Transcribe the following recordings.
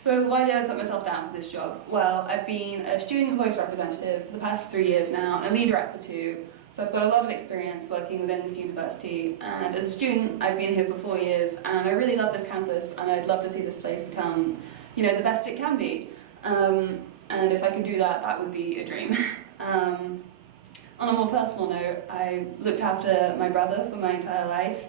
So why did I put myself down for this job? Well, I've been a student voice representative for the past 3 years now, and a lead rep for 2. So I've got a lot of experience working within this university, and as a student, I've been here for 4 years, and I really love this campus, and I'd love to see this place become, you know, the best it can be. And if I could do that, that would be a dream. On a more personal note, I looked after my brother for my entire life.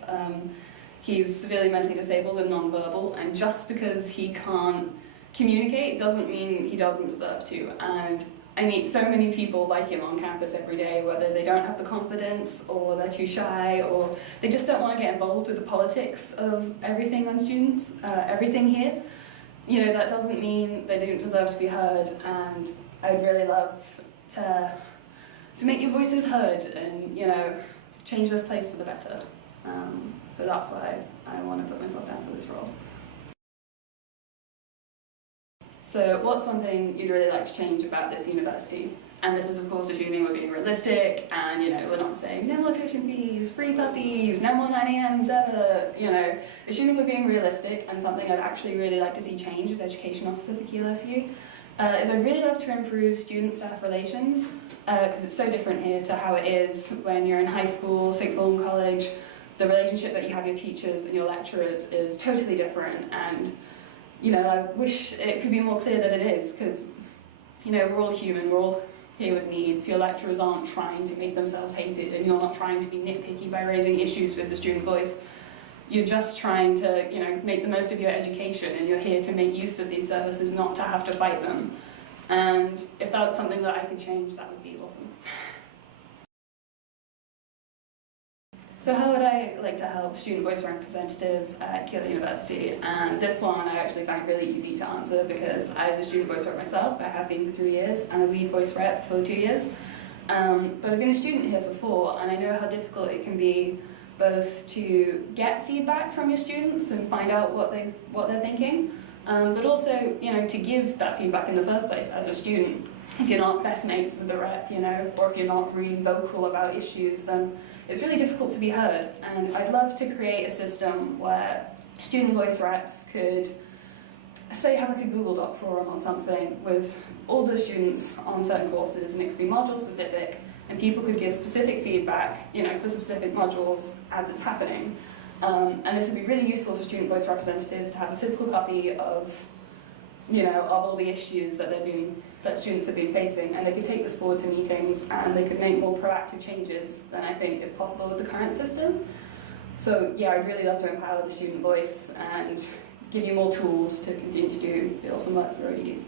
He's severely mentally disabled and non-verbal, and just because he can't communicate doesn't mean he doesn't deserve to. And I meet so many people like him on campus every day, whether they don't have the confidence, or they're too shy, or they just don't want to get involved with the politics of everything on students, everything here. You know, that doesn't mean they don't deserve to be heard, and I'd really love to make your voices heard and, you know, change this place for the better. So that's why I want to put myself down for this role. So what's one thing you'd really like to change about this university? And this is of course assuming we're being realistic, and, you know, we're not saying no more tuition fees, free puppies, no more 9 a.m.s ever, you know, assuming we're being realistic. And something I'd actually really like to see change as education officer for Keele SU, is I'd really love to improve student-staff relations, because it's so different here to how it is when you're in high school, sixth form, college. The relationship that you have with your teachers and your lecturers is totally different, and, you know, I wish it could be more clear that it is, because, you know, we're all human, we're all here with needs. Your lecturers aren't trying to make themselves hated, and you're not trying to be nitpicky by raising issues with the student voice. You're just trying to, you know, make the most of your education, and you're here to make use of these services, not to have to fight them. And if that's something that I could change, that would be awesome. So how would I like to help student voice representatives at Keele University? And this one I actually find really easy to answer, because I was a student voice rep myself. I have been for 3 years, and a lead voice rep for 2 years. But I've been a student here for 4, and I know how difficult it can be both to get feedback from your students and find out what they're thinking, but also, you know, to give that feedback in the first place as a student. If you're not best mates with the rep, you know, or if you're not really vocal about issues, then it's really difficult to be heard. And I'd love to create a system where student voice reps could, say, have like a Google Doc forum or something with all the students on certain courses, and it could be module specific, and people could give specific feedback, you know, for specific modules as it's happening. And this would be really useful for student voice representatives to have a physical copy of, you know, of all the issues that students have been facing, and they could take this forward to meetings, and they could make more proactive changes than I think is possible with the current system. So yeah, I'd really love to empower the student voice and give you more tools to continue to do the awesome work you already do.